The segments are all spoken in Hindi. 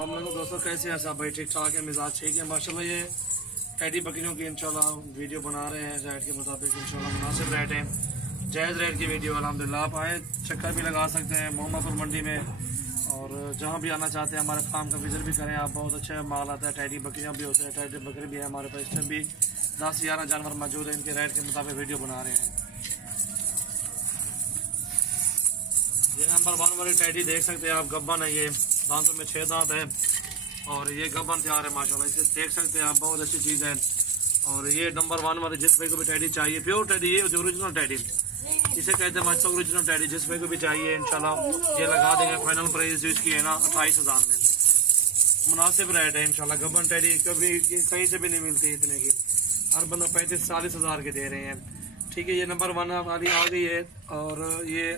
हम लोग दोस्तों कैसे हैं सब भाई? ठीक ठाक है, मिजाज ठीक है माशाल्लाह। ये टैडी बकरियों की इंशाल्लाह वीडियो बना रहे हैं रेट के मुताबिक, इंशाल्लाह मुनासिब रेट है, जायज़ रेट की वीडियो अल्हम्दुलिल्लाह। आप आए चक्कर भी लगा सकते हैं मोहम्मदपुर मंडी में, और जहाँ भी आना चाहते हैं हमारे फार्म का विजिट भी करें आप। बहुत अच्छा माल आता है, टैडी बकरियाँ भी होते हैं, टैडी बकरी भी है हमारे पास। इस टाइम भी 10-11 जानवर मौजूद है, इनके रेट के मुताबिक वीडियो बना रहे हैं। ये नंबर 1 वाली टैडी देख सकते हैं आप, गब्बन है, ये दांतों में 6 दांत है और ये गब्बन तैयार है माशाल्लाह। इसे देख सकते हैं आप, बहुत अच्छी चीज़ है। और ये नंबर 1 वाली जिस भाई को भी टैडी चाहिए, प्योर टैडी, ये ओरिजिनल टैडी इसे कहते हैं माशाल्लाह, ओरिजिनल टैडी। जिस भाई को भी चाहिए इंशाल्लाह ये लगा देंगे। फाइनल प्राइस जो इसकी है ना 28,000 में, मुनासिब रेट है इंशाल्लाह। गब्बन टैडी कभी कहीं से भी नहीं मिलती इतने की, हर बंदा 35-40 हज़ार के दे रहे हैं। ठीक है, ये नंबर 1 वाली आ गई है और ये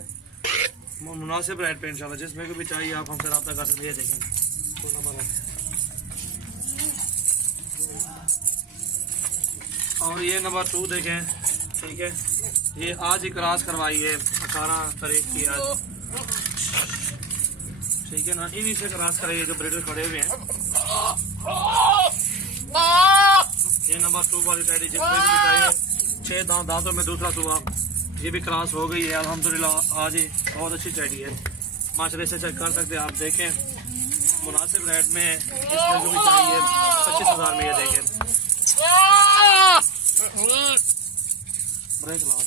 मुनासिब रेट पे इंशाल्लाह। जिसमें को भी चाहिए आप हमसे रब्ता कर सकते हैं। देखें तो नंबर है। और ये नंबर 2 देखें, ठीक है, ये आज ही क्रॉस करवाई है 18 तारीख की आज, ठीक है ना। इन्हीं से क्रॉस कराइए जो ब्रीडर खड़े हुए हैं। ये नंबर 2 वाली टैडी जिसमें को भी चाहिए, 6 दांतों में दूसरा सुबह, ये भी क्रॉस हो गई है अल्हम्दुलिल्लाह आज ही। बहुत अच्छी टैडी है माशाल्लाह, से चेक कर सकते हैं आप। देखें मुनासिब रेट में, इसमें जो भी चाहिए 25,000 में। ये देखें ब्रेक लगा।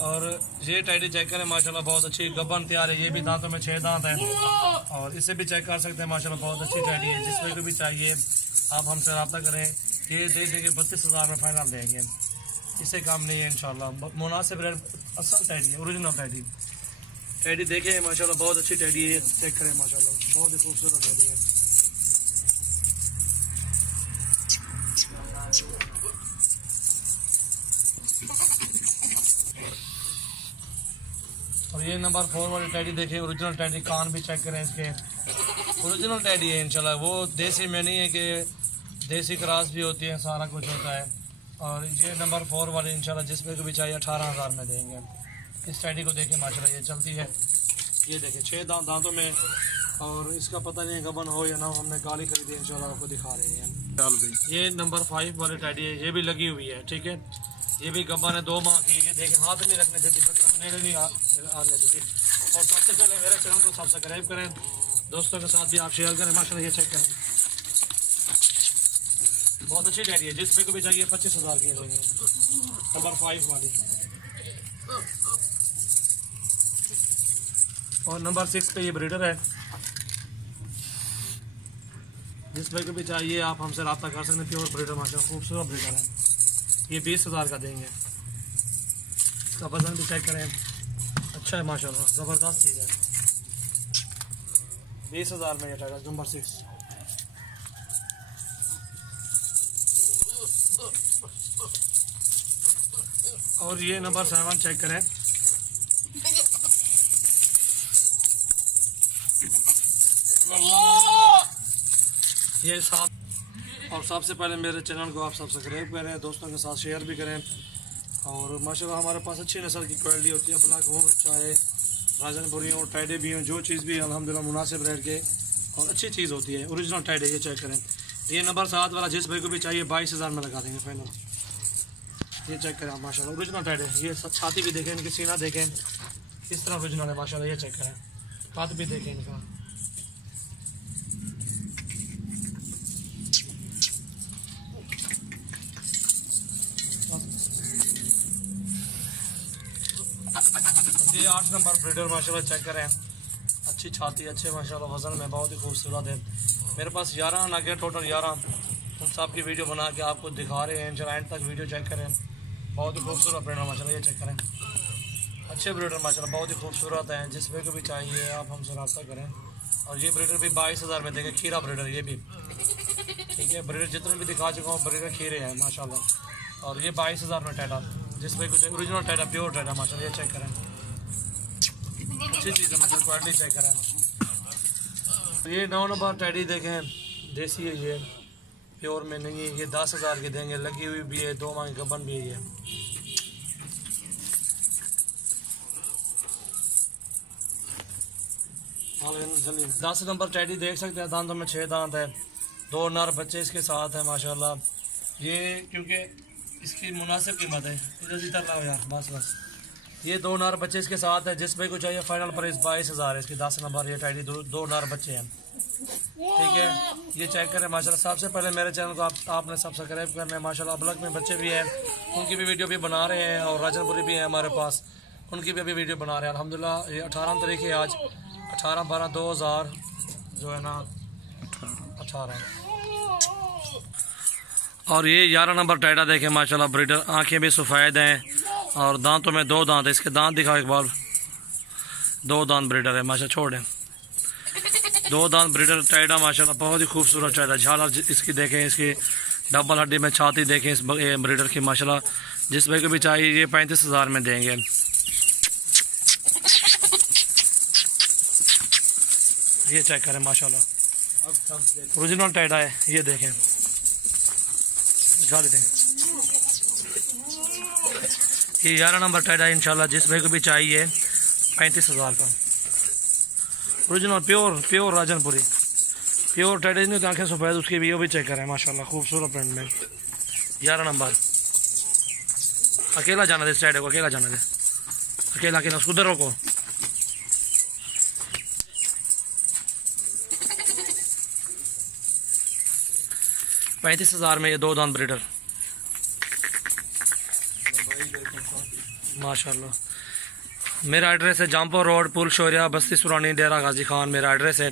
और ये टैडी चेक करें माशाल्लाह, बहुत अच्छी गब्बन तैयार है। ये भी दांतों में 6 दांत है और इसे भी चेक कर सकते हैं माशाल्लाह, बहुत अच्छी टैडी है। जिसमें को भी चाहिए आप हमसे रब्ता करें। ये दे देंगे 32,000 में फाइनल देंगे, इससे काम नहीं है इंशाल्लाह। मुनासिब रेट, असल टैडी है, ओरिजिनल टैडी। टैडी देखें माशाल्लाह, बहुत अच्छी टैडी है, चेक करें माशाल्लाह, बहुत ही खूबसूरत टैडी है। और ये नंबर 4 वाली टैडी देखें, ओरिजिनल टैडी। कान भी चेक करें इसके, ओरिजिनल टैडी है इंशाल्लाह। वो देसी में नहीं है कि देसी क्रॉस भी होती है, सारा कुछ होता है। और ये नंबर 4 वाले इंशाल्लाह जिसमें को भी चाहिए 18,000 में देंगे। इस टैडी को देखें माशाल्लाह, ये चलती है। ये देखें 6 दांतों में, और इसका पता नहीं गबन हो या ना हो, हमने काली खरीदी इंशाल्लाह आपको दिखा रहे हैं। ये नंबर 5 वाली टैडी है, ये भी लगी हुई है, ठीक है। ये भी गब्बन है 2 माह की। ये देखें हाथ नहीं रखने देती, नहीं आने देती। और सबसे पहले मेरे चैनल को सब्सक्राइब करें, दोस्तों के साथ भी आप शेयर करें माशाल्लाह। ये चेक करें, बहुत अच्छी टैडी है। जिसमें को भी चाहिए 25,000 की देंगे, नंबर 5 वाली। और नंबर 6 पे ये ब्रीडर है, जिसमें को भी चाहिए आप हमसे रब्ता कर सकते हैं। प्योर ब्रीडर माशाल्लाह, खूबसूरत ब्रीडर है। ये 20,000 का देंगे। इसका वजन भी चेक करें, अच्छा है माशाल्लाह, ज़बरदस्त चीज़ है। 20,000 में ये टैडी नंबर 6। और ये नंबर 7 चेक करें, ये 7। और सबसे पहले मेरे चैनल को आप सब्सक्राइब करें, दोस्तों के साथ शेयर भी करें। और माशाल्लाह हमारे पास अच्छी नस्ल की क्वालिटी होती है, ब्लैक हो चाहे राजनपुरी हो, टैडे भी हों, जो चीज़ भी अल्हम्दुलिल्लाह मुनासिब रेट के और अच्छी चीज़ होती है। ओरिजिनल टैडे ये चेक करें। ये नंबर 7 वाला जिस भाई को भी चाहिए 22,000 में लगा देंगे फाइनल। ये चेक करें माशाल्लाह, ओरिजिनल टैडी है। ये छाती भी देखें, इनकी सीना देखें, किस तरह ओरिजिनल है माशाल्लाह। ये चेक करें, कद भी देखें इनका। ये 8 नंबर ब्रीडर माशाल्लाह, चेक करें, अच्छी छाती, अच्छे माशाल्लाह वजन में, बहुत ही खूबसूरत है। मेरे पास 11 ना गया टोटल 11, उन सब की वीडियो बना के आपको दिखा रहे हैं। चलो एंड तक वीडियो चेक करें, बहुत ही खूबसूरत ब्रीडर माशाल्लाह। ये चेक करें, अच्छे ब्रीडर माशाल्लाह, बहुत ही खूबसूरत हैं। जिस वे को भी चाहिए आप हमसे रब्ता करें। और ये ब्रीडर भी 22,000 में देंगे, खीरा ब्रीडर ये भी, ठीक है। ब्रीडर जितने भी दिखा चुका हूँ ब्रीडर खीरे हैं माशाल्लाह। और ये 22,000 में टैडा, जिस वे कुछ ओरिजिनल टैडा, प्योर टैडा माशाल्लाह। ये चेक करें, अच्छी चीज़ है मतलब, क्वालिटी चेक करें। ये 9 नंबर टैडी देखें, देसी है, ये प्योर में नहीं है। ये 10,000 की देंगे, लगी हुई भी है, 2 माह की गबन भी है। 10 नंबर टेडी देख सकते हैं, दांतों में 6 दांत है, 2 नर बच्चे इसके साथ है माशाल्लाह। ये क्योंकि इसकी मुनासिब कीमत है, इधर इधर लाओ यार, बस ये 2 नर बच्चे इसके साथ है। जिस भाई को चाहिए फाइनल प्राइस 22,000 है इसकी। 10 नंबर ये टेडी, 2 नर बच्चे हैं, ठीक है। ये चेक करें माशाल्लाह। सबसे पहले मेरे चैनल को आपने सब्सक्राइब करना है माशाल्लाह। अबलग में बच्चे भी हैं, उनकी भी वीडियो भी बना रहे हैं, और राजनपुरी भी हैं हमारे पास, उनकी भी अभी वीडियो बना रहे हैं अल्हम्दुलिल्लाह। ये 18 तारीख है आज, 18/12/2000 जो है ना 18। और ये 11 नंबर टेडा देखें माशाल्लाह ब्रीडर। आंखें भी सफ़ेद हैं और दांतों में 2 दांत है। इसके दांत दिखाओ एक बार, 2 दांत ब्रीडर है माशा। छोड़ें 2 दांत ब्रीडर टेडा माशाल्लाह, बहुत ही खूबसूरत टेडा। झालर इसकी देखें, इसकी डबल हड्डी में छाती देखें इस ब्रीडर की माशाल्लाह। जिस भाई को भी चाहिए ये 35,000 में देंगे। ये चेक करें माशाल्लाह, ओरिजिनल टेडा है। ये देखें, ये 11 नंबर टेडा है इंशाल्लाह। जिस भाई को भी चाहिए 35,000 का ओरिजिनल प्योर राजनपुरी प्योर टेडा। नहीं आंखें सफ़ेद उसकी भी, वो भी चेक करें माशाल्लाह, खूबसूरत प्रिंट में 11 नंबर। अकेला जाना दे इस टेडे को, अकेला जाना दे, अकेला उसको उधर रोको। $35,000 में ये 2 दांत ब्रीडर माशाल्लाह। मेरा एड्रेस है जामपुर रोड, पुल शौरिया, बस्ती सुरानी, डेरा गाजी खान मेरा एड्रेस है।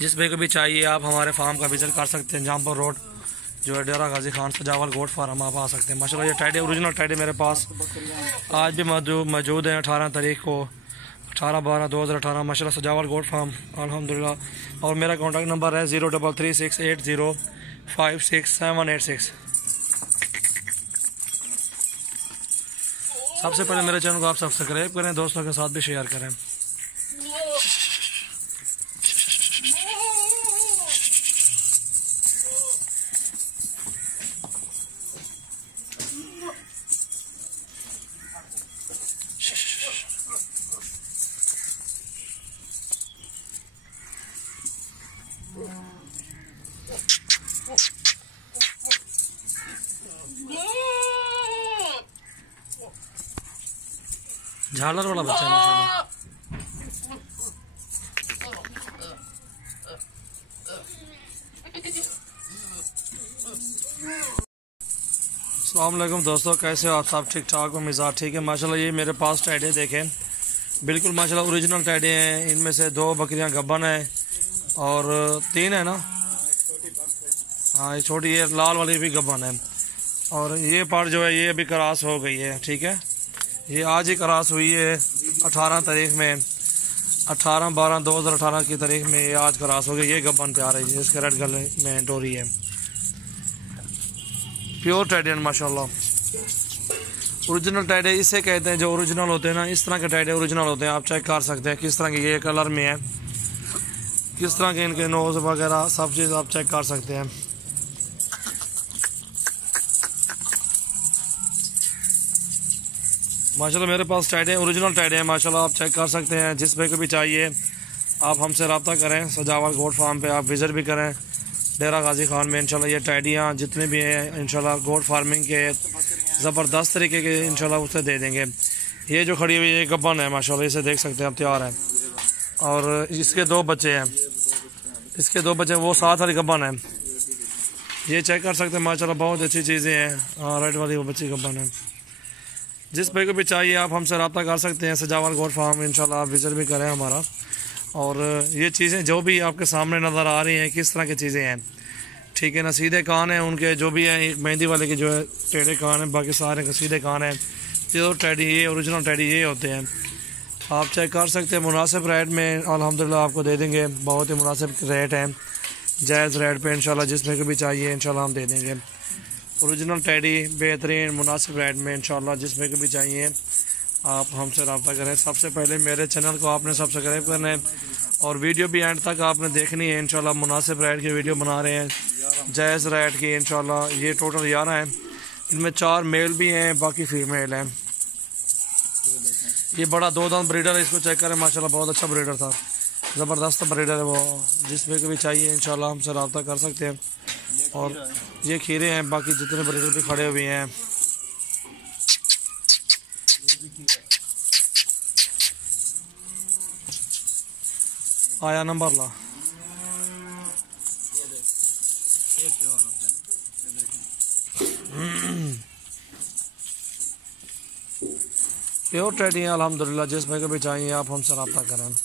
जिस भाई को भी चाहिए आप हमारे फार्म का विजिट कर सकते हैं। जामपुर रोड जो है डेरा गाजी खान, सजावल गोट फार्म आप आ सकते हैं माशाल्लाह। ये टाइडे ओरिजिनल टाइडे मेरे पास आज भी मौजूद हैं। 18 तारीख को 18/12/2018 माशाल्लाह, सजावल गोट फार्म अल्हम्दुलिल्लाह। और मेरा कॉन्टैक्ट नंबर है 033680568786। सबसे पहले मेरे चैनल को आप सब्सक्राइब करें, दोस्तों के साथ भी शेयर करें। झालर वाला बच्चा माशाल्लाह। अस्सलाम वालेकुम दोस्तों, कैसे हो आप सब? ठीक ठाक हो, मिजाज ठीक है माशाल्लाह। ये मेरे पास टाइडे देखें, बिल्कुल माशाल्लाह ओरिजिनल टाइडे हैं। इनमें से 2 बकरियां गब्बन है और 3 है ना, हाँ ये छोटी ये लाल वाली भी गब्बन है। और ये पार्ट जो है ये अभी क्रॉस हो गई है, ठीक है। ये आज ही क्रॉस हुई है 18 तारीख में, 18/12/2018 की तारीख में ये आज क्रॉस हो गई। ये गब्बन तैयार है, इसके रेड गले में डोरी है। प्योर टाइडन माशाल्लाह, ओरिजिनल टाइडे इसे कहते हैं जो ओरिजिनल होते हैं ना। इस तरह के टाइडे ओरिजिनल होते हैं। आप चेक कर सकते हैं किस तरह के ये कलर में है, किस तरह के इनके नोज वगैरह सब चीज़ आप चेक कर सकते हैं। माशाल्लाह मेरे पास टाइडे ओरिजिनल टाइडे हैं माशाल्लाह, आप चेक कर सकते हैं। जिस भाई को भी चाहिए आप हमसे रब्ता करें। सजावल गोट फार्म पे आप विजिट भी करें, डेरा गाजी खान में इंशाल्लाह। ये टाइडियाँ जितने भी हैं इंशाल्लाह गोट फार्मिंग के ज़बरदस्त तरीके के इंशाल्लाह उसे दे देंगे। ये जो खड़ी हुई ये गब्बन है माशाल्लाह, इसे देख सकते हैं आप, तैयार है। और इसके 2 बच्चे हैं, इसके 2 बच्चे, वो 7 वाली गब्बन है। ये चेक कर सकते हैं माशाल्लाह, बहुत अच्छी चीज़ें हैं। हाँ रेड वाली वो बच्ची गब्बन है। जिस भाई को भी चाहिए आप हमसे रब्ता कर सकते हैं। सजावल गोट फार्म इंशाल्लाह आप विजिट भी करें हमारा। और ये चीज़ें जो भी आपके सामने नज़र आ रही हैं किस तरह की चीज़ें हैं, ठीक है ना। सीधे कान हैं उनके जो भी हैं, एक मेहंदी वाले के जो है टेढ़े कान हैं, बाकी सारे के सीधे कान हैं। जो टेडी ये ओरिजिनल टेडी ये होते हैं। आप चेक कर सकते हैं। मुनासिब रेट में अल्हम्दुलिल्लाह आपको दे देंगे, बहुत ही मुनासिब रेट है, जायज़ रेट पे इंशाल्लाह। जिस भाई को भी चाहिए इंशाल्लाह हम दे देंगे। ओरिजिनल टेडी बेहतरीन मुनासिब रेट में इंशाल्लाह। जिस भाई को भी चाहिए आप हमसे रब्ता करें। सबसे पहले मेरे चैनल को आपने सब्सक्राइब करना है और वीडियो भी एंड तक आपने देखनी है इंशाल्लाह। मुनासिब रेट की वीडियो बना रहे हैं, जायज़ रेट की इंशाल्लाह। ये टोटल 11 हैं, इनमें 4 मेल भी हैं, बाकी फीमेल हैं। ये बड़ा 2 दांत ब्रीडर है, इसको चेक करें माशाल्लाह, बहुत अच्छा ब्रीडर था। ज़बरदस्त ब्रीडर है वो, जिसमें कभी चाहिए इंशाल्लाह हमसे रब्ता कर सकते हैं। और ये खीरे हैं, बाकी जितने ब्रीडर भी खड़े हुए हैं। आया नंबर ला, प्योर ट्रेडिंग अल्हम्दुलिल्लाह, जिसमें कभी चाहिए आप हमसे रब्ता करें।